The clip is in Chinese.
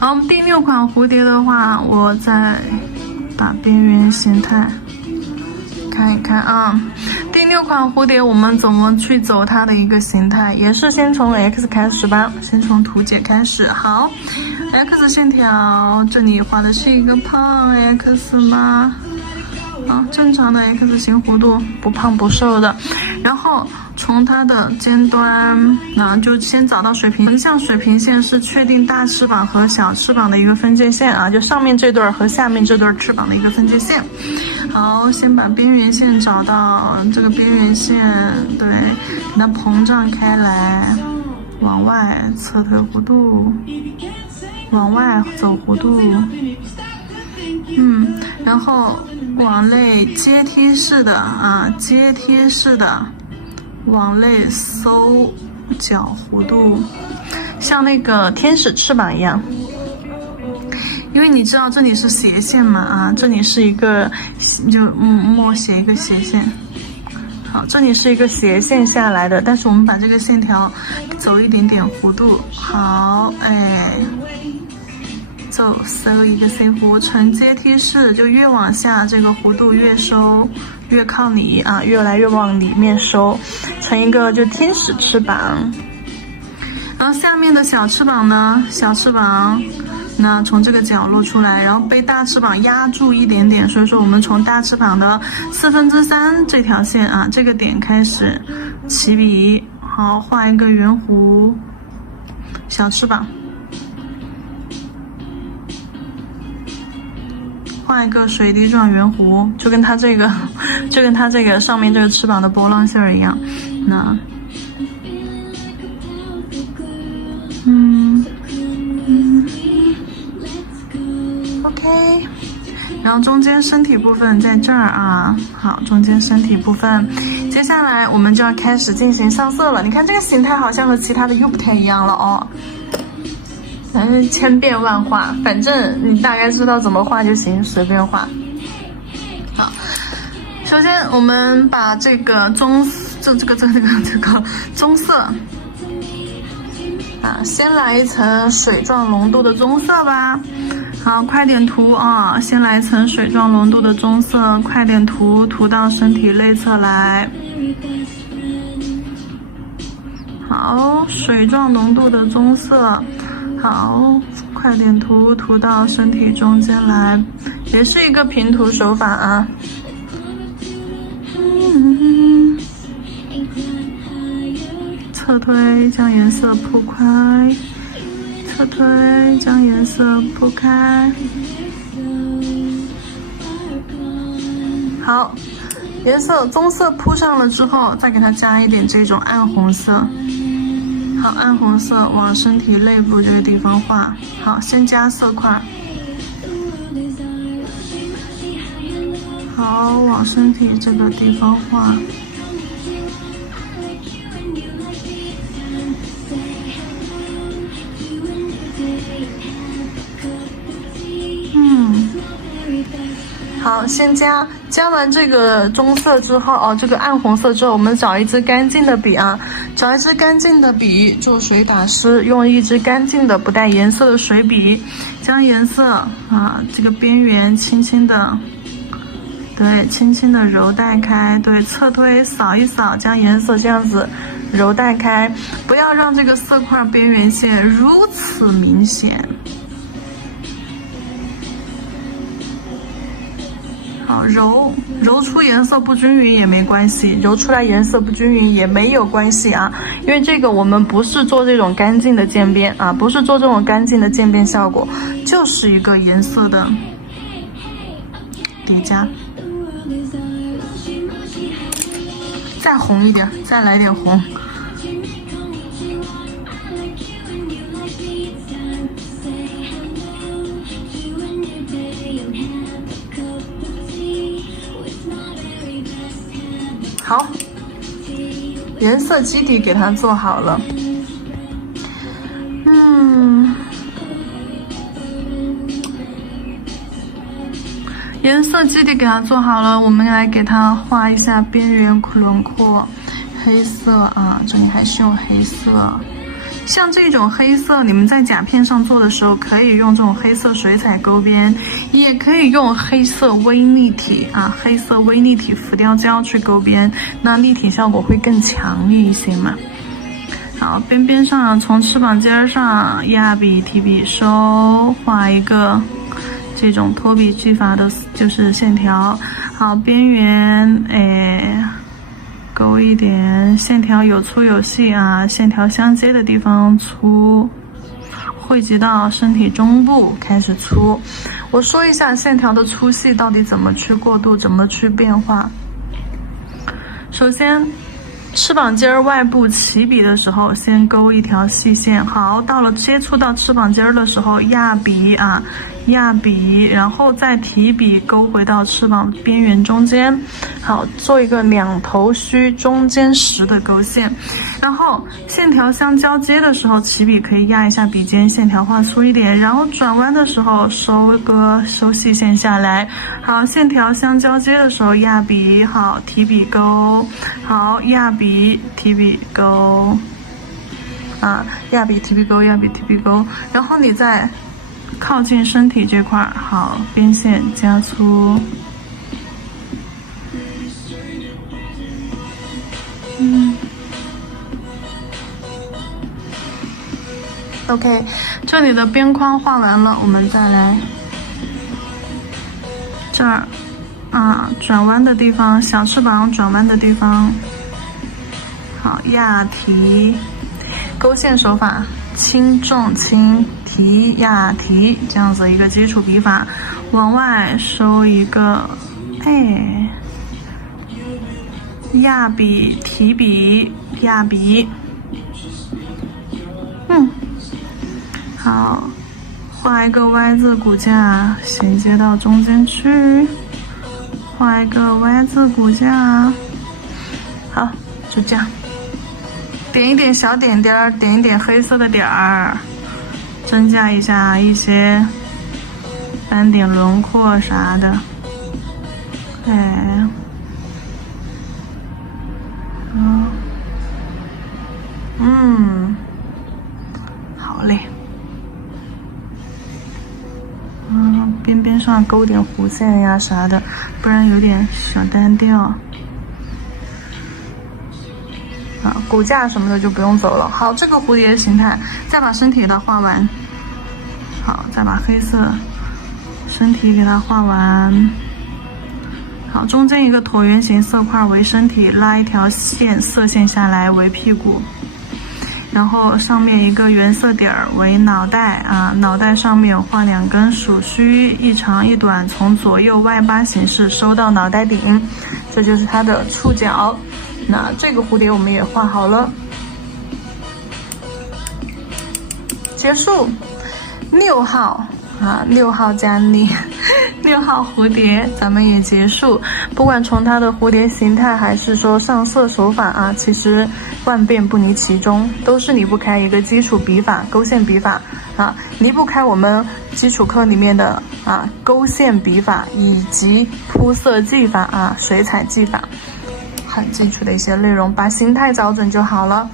然后第6款蝴蝶的话，我再把边缘形态看一看啊。第6款蝴蝶我们怎么去走它的一个形态，也是先从 X 开始吧，先从图解开始。好， X 线条，这里画的是一个胖 X 吗？啊，正常的 X 型弧度，不胖不瘦的。然后从它的尖端，那就先找到水平，横向水平线是确定大翅膀和小翅膀的一个分界线啊，就上面这对和下面这对翅膀的一个分界线。好，先把边缘线找到，这个边缘线，对，给它膨胀开来，往外侧推弧度，往外走弧度，然后往内阶梯式的啊，阶梯式的往内收角弧度，像那个天使翅膀一样。因为你知道这里是斜线嘛啊，这里是一个，就默写一个斜线。好，这里是一个斜线下来的，但是我们把这个线条走一点点弧度。好，哎，收一个线弧，呈阶梯式，就越往下这个弧度越收，越靠里啊，越来越往里面收，成一个就天使翅膀。然后下面的小翅膀呢，小翅膀。那从这个角落出来，然后被大翅膀压住一点点，所以说我们从大翅膀的3/4这条线啊，这个点开始起笔，好，画一个圆弧，小翅膀，画一个水滴状圆弧，就跟它这个上面这个翅膀的波浪线儿一样。那OK， 然后中间身体部分在这儿啊，好，中间身体部分，接下来我们就要开始进行上色了。你看这个形态好像和其他的又不太一样了哦，千变万化，反正你大概知道怎么画就行，随便画。好，首先我们把这个棕色啊，先来一层水状浓度的棕色吧。好，快点涂啊！先来一层水状浓度的棕色，快点涂到身体内侧来。好，水状浓度的棕色，好，快点涂到身体中间来，也是一个平涂手法啊。侧推将颜色铺开。侧推将颜色铺开，好，颜色棕色铺上了之后，再给它加一点这种暗红色。好，暗红色往身体内部这个地方画。好，先加色块。好，往身体这个地方画。好，先加完这个棕色之后，哦，这个暗红色之后，我们找一支干净的笔啊，找一支干净的笔，注水打湿，用一支干净的不带颜色的水笔，将颜色啊这个边缘轻轻的，对，轻轻的揉带开，对，侧推扫一扫，将颜色这样子揉带开，不要让这个色块边缘线如此明显。好，揉出颜色不均匀也没关系，揉出来颜色不均匀也没有关系啊，因为这个我们不是做这种干净的渐变啊，不是做这种干净的渐变效果，就是一个颜色的叠加。再红一点，再来点红。好，颜色基底给它做好了。颜色基底给它做好了，我们来给它画一下边缘轮廓，黑色啊，这里还是用黑色，像这种黑色，你们在甲片上做的时候，可以用这种黑色水彩勾边，也可以用黑色微立体啊，黑色微立体浮雕胶去勾边，那立体效果会更强烈一些嘛。好，边边上从翅膀尖上压笔提笔收，画一个这种托笔技法的，就是线条。好，边缘勾一点线条，有粗有细啊，线条相接的地方粗，汇集到身体中部开始粗。我说一下线条的粗细到底怎么去过渡，怎么去变化。首先翅膀尖外部起笔的时候，先勾一条细线。好，到了接触到翅膀尖的时候，压笔啊，压笔，然后再提笔勾回到翅膀边缘中间。好，做一个两头须中间实的勾线。然后线条相交接的时候，起笔可以压一下笔尖，线条画粗一点。然后转弯的时候收细线下来。好，线条相交接的时候压笔，好，提笔勾，好，压笔提笔勾，啊，压笔提笔勾，压笔提笔勾。然后你再靠近身体这块，好，边线加粗。OK， 这里的边框画完了，我们再来这儿啊，转弯的地方，小翅膀转弯的地方，好，压提，勾线手法，轻重轻提压提，这样子一个基础笔法，往外收一个，压笔提笔压笔，好，画一个 Y 字骨架，衔接到中间去，画一个 Y 字骨架，好，就这样，点一点小点点儿，点一点黑色的点儿，增加一下一些斑点轮廓啥的，好嘞。边边上勾点弧线呀啥的，不然有点小单调。啊，骨架什么的就不用走了。好，这个蝴蝶形态，再把身体给它画完。好，再把黑色身体给它画完。好，中间一个椭圆形色块为身体，拉一条线色线下来为屁股。然后上面一个原色点儿为脑袋啊，脑袋上面画两根鼠须，一长一短，从左右外八形式收到脑袋顶，这就是它的触角。那这个蝴蝶我们也画好了，结束。6号啊，6号加你，6号蝴蝶咱们也结束。不管从它的蝴蝶形态还是说上色手法啊，其实万变不离其宗，都是离不开一个基础笔法，勾线笔法啊，离不开我们基础课里面的勾线笔法以及铺色技法啊，水彩技法，很基础的一些内容，把形态找准就好了。